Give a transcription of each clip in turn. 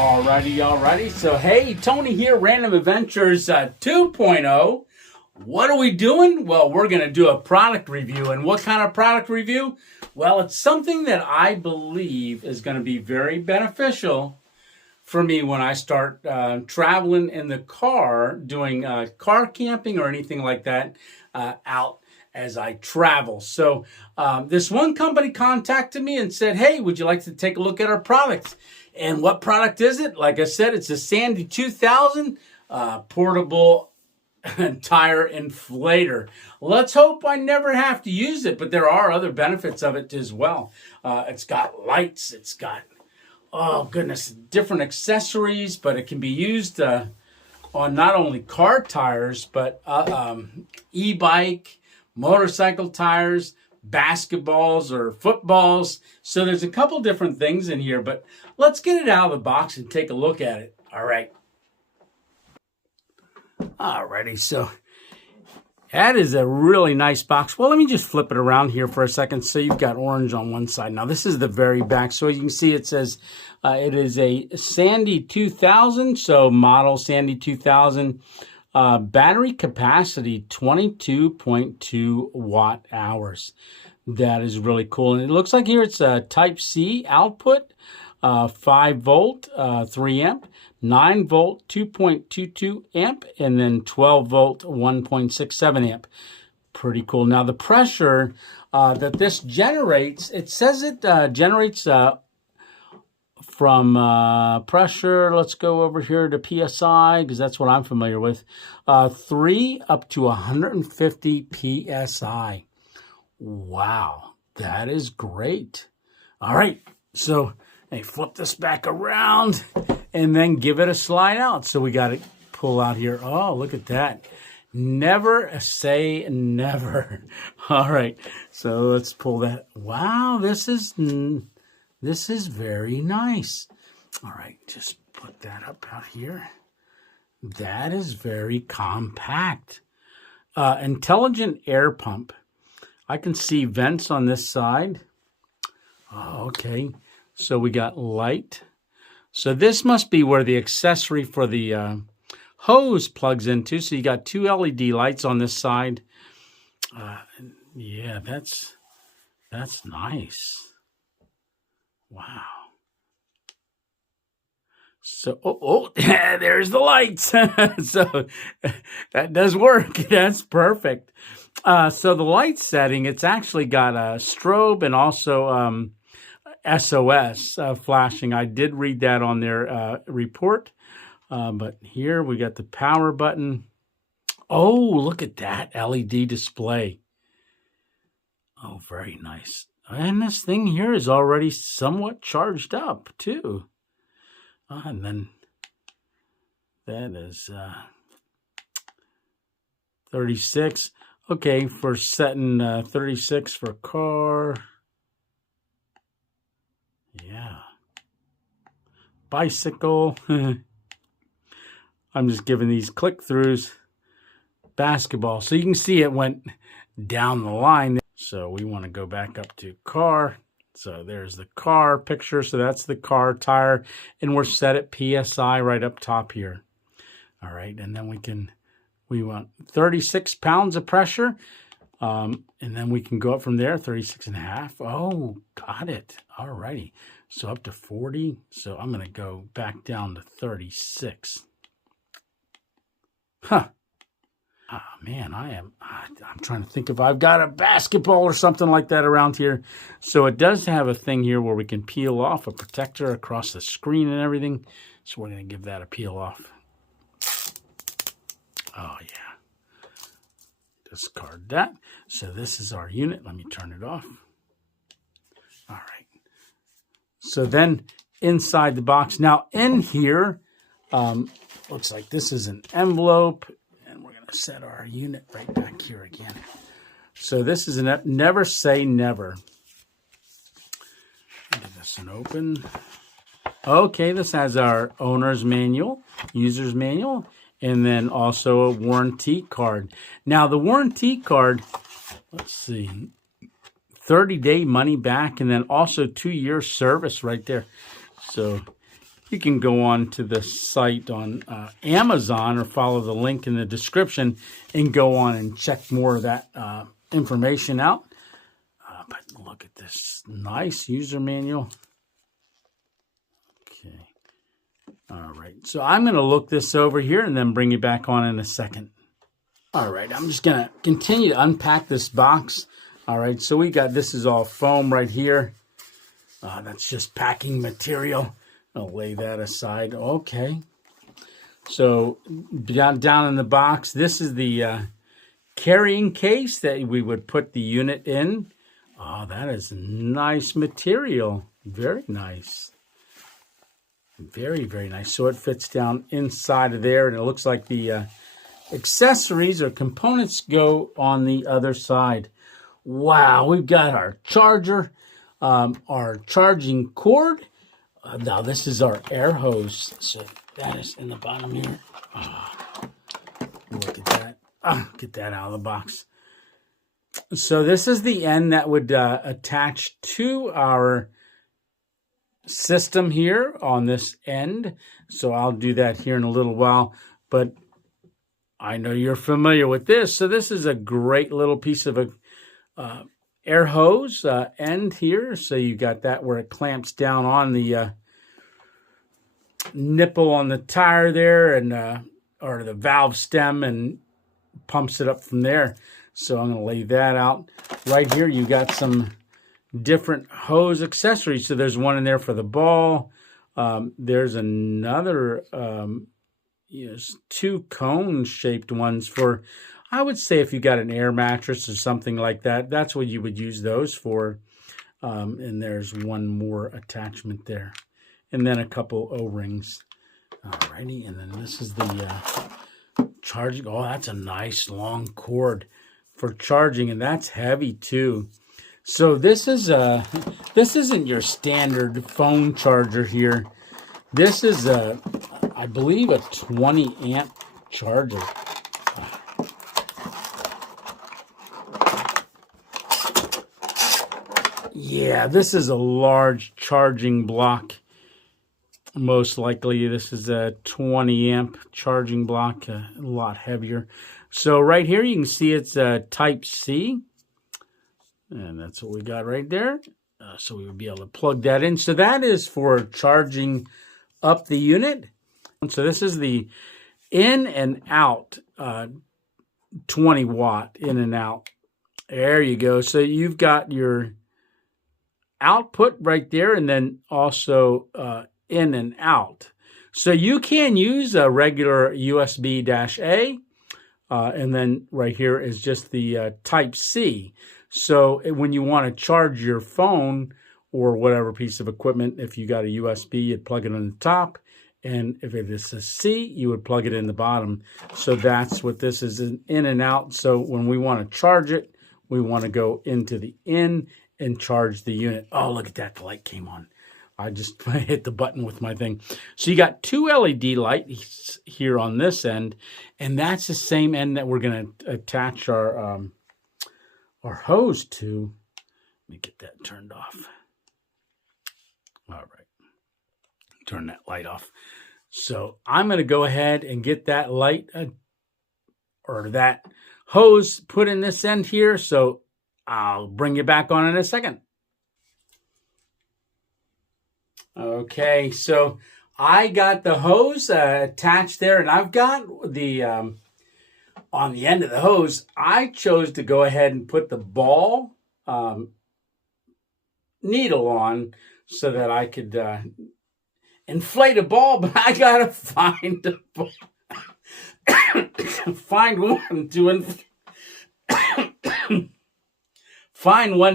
Alrighty. So, hey, Tony here, Random Adventures 2.0. What are we doing? Well, we're going to do a product review. And what kind of product review? Well, it's something that I believe is going to be very beneficial for me when I start traveling in the car, doing car camping or anything like that out as I travel. So this one company contacted me and said, hey, would you like to take a look at our product? And what product is it? Like I said, it's a Sandy 2000 portable tire inflator. Let's hope I never have to use it, but there are other benefits of it as well. It's got lights, it's got, oh goodness, different accessories, but it can be used on not only car tires, but e-bike, motorcycle tires, basketballs or footballs. So there's a couple different things in here, but let's get it out of the box and take a look at it. Alrighty, so that is a really nice box. Well, let me just flip it around here for a second. So you've got orange on one side. Now this is the very back. So you can see it says it is a Sandy 2000. So model Sandy 2000. Battery capacity 22.2 watt hours. That is really cool. And it looks like here it's a Type C output, 5 volt, 3 amp, 9 volt, 2.22 amp, and then 12 volt, 1.67 amp. Pretty cool. Now the pressure that this generates, it says it generates from pressure, let's go over here to PSI, because that's what I'm familiar with, 3 up to 150 PSI. Wow, that is great. All right, so hey, flip this back around and then give it a slide out. So we got to pull out here. Oh, look at that. Never say never. All right, so let's pull that. Wow, this is very nice. All right, just put that up out here. That is very compact. Intelligent air pump. I can see vents on this side. Oh, okay, so we got light. So this must be where the accessory for the hose plugs into. So you got 2 LED lights on this side. Yeah, that's nice. Wow. So, there's the lights. So that does work. That's perfect. So the light setting, it's actually got a strobe and also SOS flashing. I did read that on their report. But here we got the power button. Oh, look at that LED display. Oh, very nice. And this thing here is already somewhat charged up, too. And then that is 36. Okay, for setting 36 for car. Yeah. Bicycle. I'm just giving these click-throughs. Basketball. So you can see it went down the line. So we want to go back up to car. So there's the car picture. So that's the car tire. And we're set at PSI right up top here. All right. And then we want 36 pounds of pressure. And then we can go up from there, 36.5. Oh, got it. All righty. So up to 40. So I'm going to go back down to 36. Huh. Oh, man, I'm trying to think if I've got a basketball or something like that around here. So it does have a thing here where we can peel off a protector across the screen and everything. So we're going to give that a peel off. Oh, yeah. Discard that. So this is our unit. Let me turn it off. All right. So then inside the box. Now in here, looks like this is an envelope. Set our unit right back here again. So this is a never say never. Give this an open. Okay, this has our owner's manual, user's manual, and then also a warranty card. Now the warranty card, let's see, 30-day money back, and then also 2-year service right there. So you can go on to the site on Amazon or follow the link in the description and go on and check more of that information out. But look at this nice user manual. Okay. All right. So I'm going to look this over here and then bring you back on in a second. All right. I'm just going to continue to unpack this box. All right. So we got, this is all foam right here. That's just packing material. I'll lay that aside. Okay. So down in the box, this is the carrying case that we would put the unit in. Oh, that is nice material. Very nice. Very, very nice. So it fits down inside of there, and it looks like the accessories or components go on the other side. Wow, we've got our charger, our charging cord. Now this is our air hose. So that is in the bottom here. Oh, look at that. Get that out of the box. So this is the end that would attach to our system here on this end. So I'll do that here in a little while, but I know you're familiar with this. So this is a great little piece of a air hose end here. So you got that where it clamps down on the nipple on the tire there, and or the valve stem, and pumps it up from there. So I'm going to lay that out. Right here, you got some different hose accessories. So there's one in there for the ball. There's another, yes, 2 cone-shaped ones for, I would say if you got an air mattress or something like that, that's what you would use those for. And there's one more attachment there. And then a couple O-rings. Alrighty, and then this is the charging. Oh, that's a nice long cord for charging, and that's heavy too. So this isn't your standard phone charger here. This is I believe a 20 amp charger. Yeah, this is a large charging block. Most likely this is a 20 amp charging block, a lot heavier. So right here you can see it's a type C, and that's what we got right there. So we would be able to plug that in. So that is for charging up the unit. So this is the in and out, 20 watt in and out. There you go. So you've got your output right there, and then also in and out. So you can use a regular USB-A, and then right here is just the type C. So when you want to charge your phone or whatever piece of equipment, if you got a USB, you'd plug it on the top. And if it is a C, you would plug it in the bottom. So that's what this is, in and out. So when we want to charge it, we want to go into the in and charge the unit. Oh, look at that. The light came on. I just hit the button with my thing. So you got 2 LED lights here on this end, and that's the same end that we're going to attach our hose to. Let me get that turned off. All right. Turn that light off. So I'm going to go ahead and get that light or that hose put in this end here. So I'll bring you back on in a second. Okay, so I got the hose attached there, and I've got the, on the end of the hose, I chose to go ahead and put the ball needle on so that I could inflate a ball, but I got to find a ball. Find one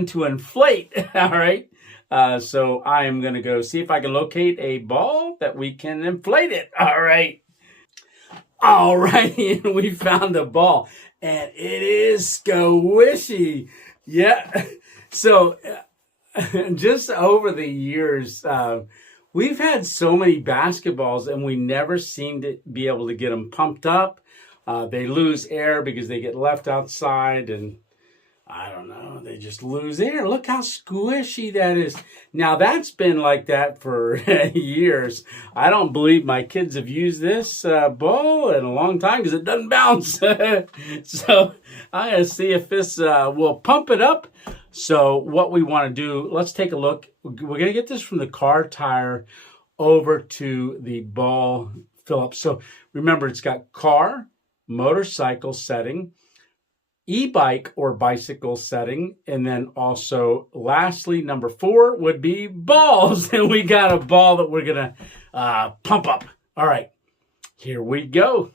to inflate, all right? So I am going to go see if I can locate a ball that we can inflate it. All right. All right. And we found a ball, and it is squishy. Yeah. So just over the years, we've had so many basketballs, and we never seem to be able to get them pumped up. They lose air because they get left outside, and I don't know, they just lose air. Look how squishy that is. Now, that's been like that for years. I don't believe my kids have used this ball in a long time because it doesn't bounce. So I'm going to see if this will pump it up. So what we want to do, let's take a look. We're going to get this from the car tire over to the ball fill-up. So remember, it's got car, motorcycle setting, e-bike or bicycle setting, and then also lastly number 4 would be balls. And we got a ball that we're gonna pump up. All right, here we go.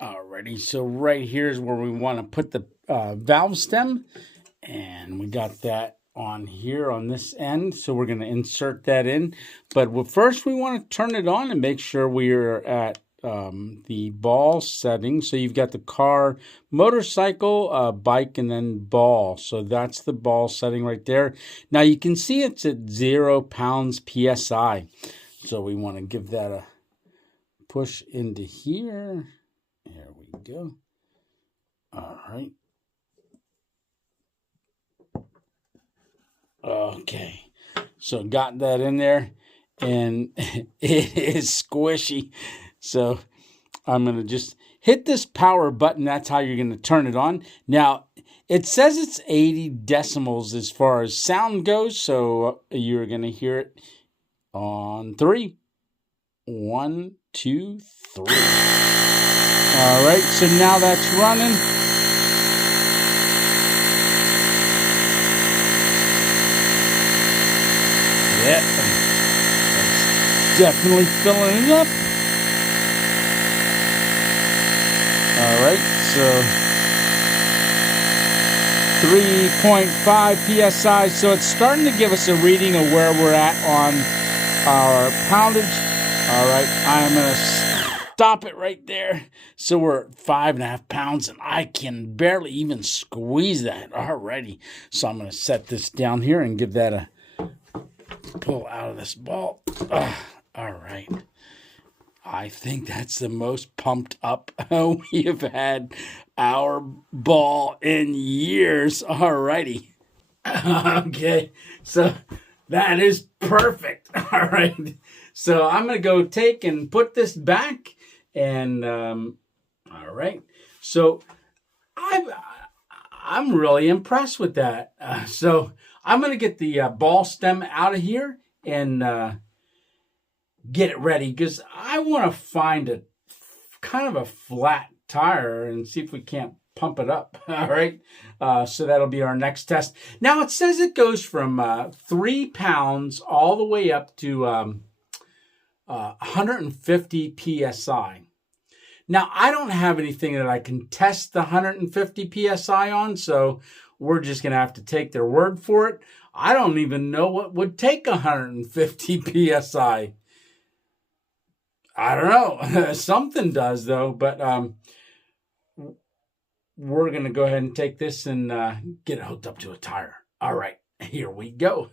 Alrighty, so right here is where we want to put the valve stem, and we got that on here on this end, so we're going to insert that in. But first we want to turn it on and make sure we're at the ball setting. So you've got the car, motorcycle, bike, and then ball. So that's the ball setting right there. Now you can see it's at 0 pounds PSI. So we want to give that a push into here. There we go. All right. Okay. So got that in there, and it is squishy. So I'm going to just hit this power button. That's how you're going to turn it on. Now, it says it's 80 decibels as far as sound goes. So you're going to hear it on 3. 1, 2, 3. All right. So now that's running. Yeah. That's definitely filling it up. All right, so 3.5 PSI. So it's starting to give us a reading of where we're at on our poundage. All right, I'm going to stop it right there. So we're at 5.5 pounds, and I can barely even squeeze that already. So I'm going to set this down here and give that a pull out of this ball. All right. I think that's the most pumped up we have had our ball in years. Alrighty. Okay, so that is perfect. All right. So I'm going to go take and put this back. And, all right. So I'm really impressed with that. So I'm going to get the ball stem out of here and get it ready, because I want to find a kind of a flat tire and see if we can't pump it up. All right. So that'll be our next test. Now it says it goes from 3 pounds all the way up to 150 PSI. Now I don't have anything that I can test the 150 PSI on, so we're just going to have to take their word for it. I don't even know what would take 150 PSI. I don't know. Something does, though. But we're going to go ahead and take this and get it hooked up to a tire. All right. Here we go.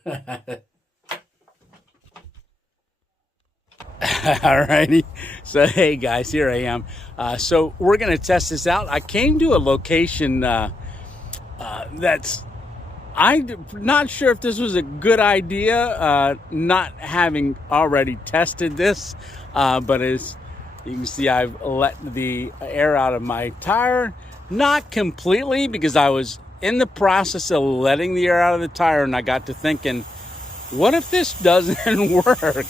All righty. So, hey, guys, here I am. So we're going to test this out. I came to a location that's... I'm not sure if this was a good idea, not having already tested this, but as you can see, I've let the air out of my tire, not completely, because I was in the process of letting the air out of the tire, and I got to thinking, what if this doesn't work?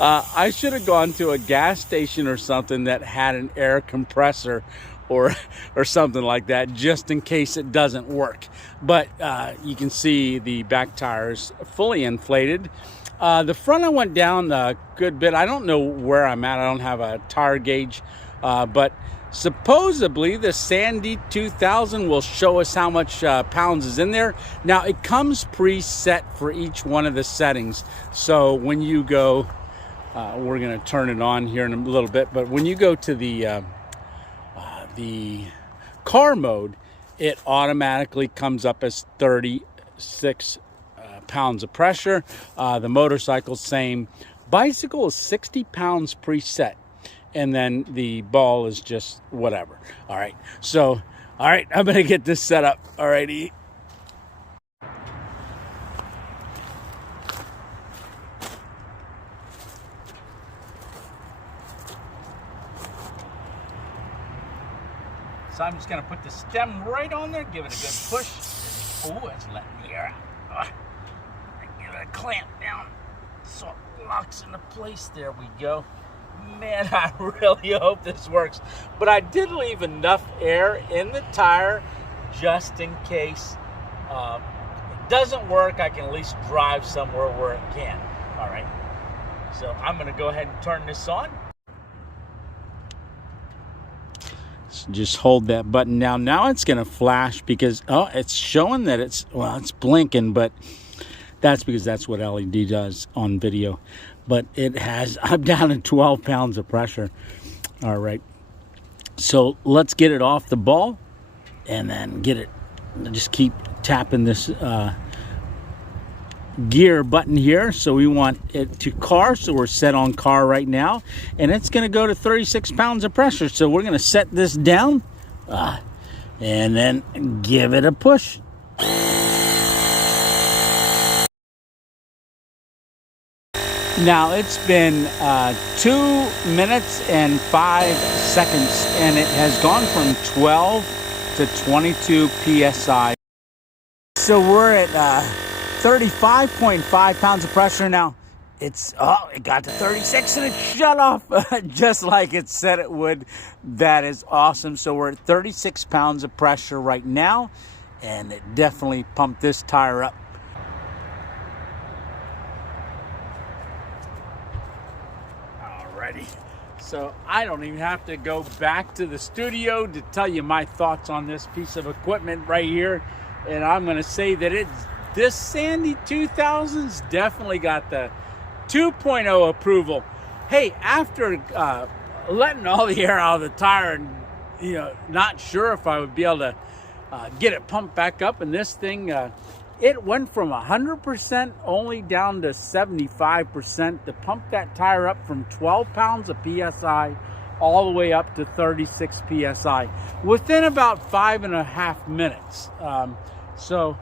I should have gone to a gas station or something that had an air compressor or something like that, just in case it doesn't work. But you can see the back tires fully inflated. The front I went down a good bit. I don't know where I'm at. I don't have a tire gauge, but supposedly the Sandy 2000 will show us how much pounds is in there. Now it comes preset for each one of the settings. So when you go, we're going to turn it on here in a little bit, but when you go to the car mode, it automatically comes up as 36 pounds of pressure. The motorcycle, same. Bicycle is 60 pounds preset, and then the ball is just whatever. All right, so all right, I'm gonna get this set up. All righty, So I'm just going to put the stem right on there, give it a good push. Oh, it's letting the air out. Give it a clamp down so it locks into place. There we go. Man, I really hope this works. But I did leave enough air in the tire just in case it doesn't work. I can at least drive somewhere where it can. All right. So I'm going to go ahead and turn this on. So just hold that button down. Now it's going to flash because, oh, it's showing that it's blinking, but that's because that's what LED does on video. But it has, I'm down to 12 pounds of pressure. All right. So let's get it off the ball and then get it, just keep tapping this gear button here. So we want it to car, so we're set on car right now, and it's going to go to 36 pounds of pressure. So we're going to set this down and then give it a push. Now it's been 2 minutes and 5 seconds, and it has gone from 12 to 22 PSI. So we're at 35.5 pounds of pressure now. It got to 36 and it shut off just like it said it would. That is awesome. So we're at 36 pounds of pressure right now, and it definitely pumped this tire up. Alrighty. So I don't even have to go back to the studio to tell you my thoughts on this piece of equipment right here. And I'm going to say that this Sandy 2000's definitely got the 2.0 approval. Hey, after letting all the air out of the tire and, not sure if I would be able to get it pumped back up, and this thing, it went from 100% only down to 75% to pump that tire up from 12 pounds of PSI all the way up to 36 PSI within about 5.5 minutes. So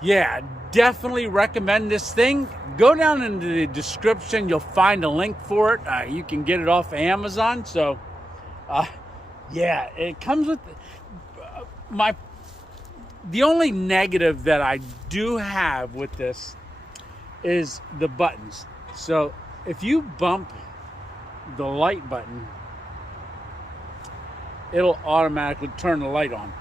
yeah, definitely recommend this thing. Go down into the description. You'll find a link for it. You can get it off Amazon. So yeah, it comes with the only negative that I do have with this is the buttons. So if you bump the light button, it'll automatically turn the light on.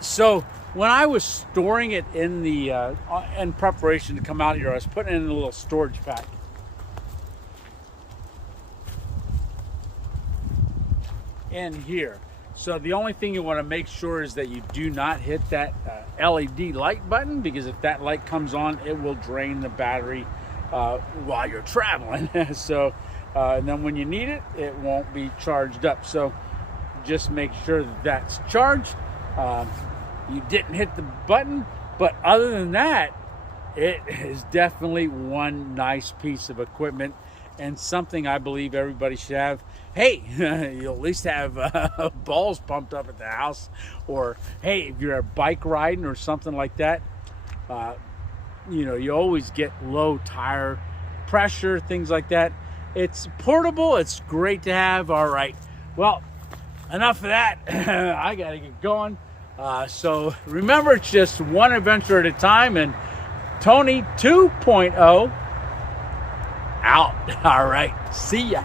So when I was storing it in the in preparation to come out here, I was putting it in a little storage pack. In here. So the only thing you want to make sure is that you do not hit that LED light button, because if that light comes on, it will drain the battery while you're traveling. So and then when you need it, it won't be charged up. So just make sure that that's charged. You didn't hit the button, but other than that, it is definitely one nice piece of equipment and something I believe everybody should have. Hey, you'll at least have balls pumped up at the house, or hey, if you're bike riding or something like that, you always get low tire pressure, things like that. It's portable, it's great to have. All right, well, enough of that. I gotta get going. So remember, it's just one adventure at a time, and Tony 2.0 out. All right, see ya.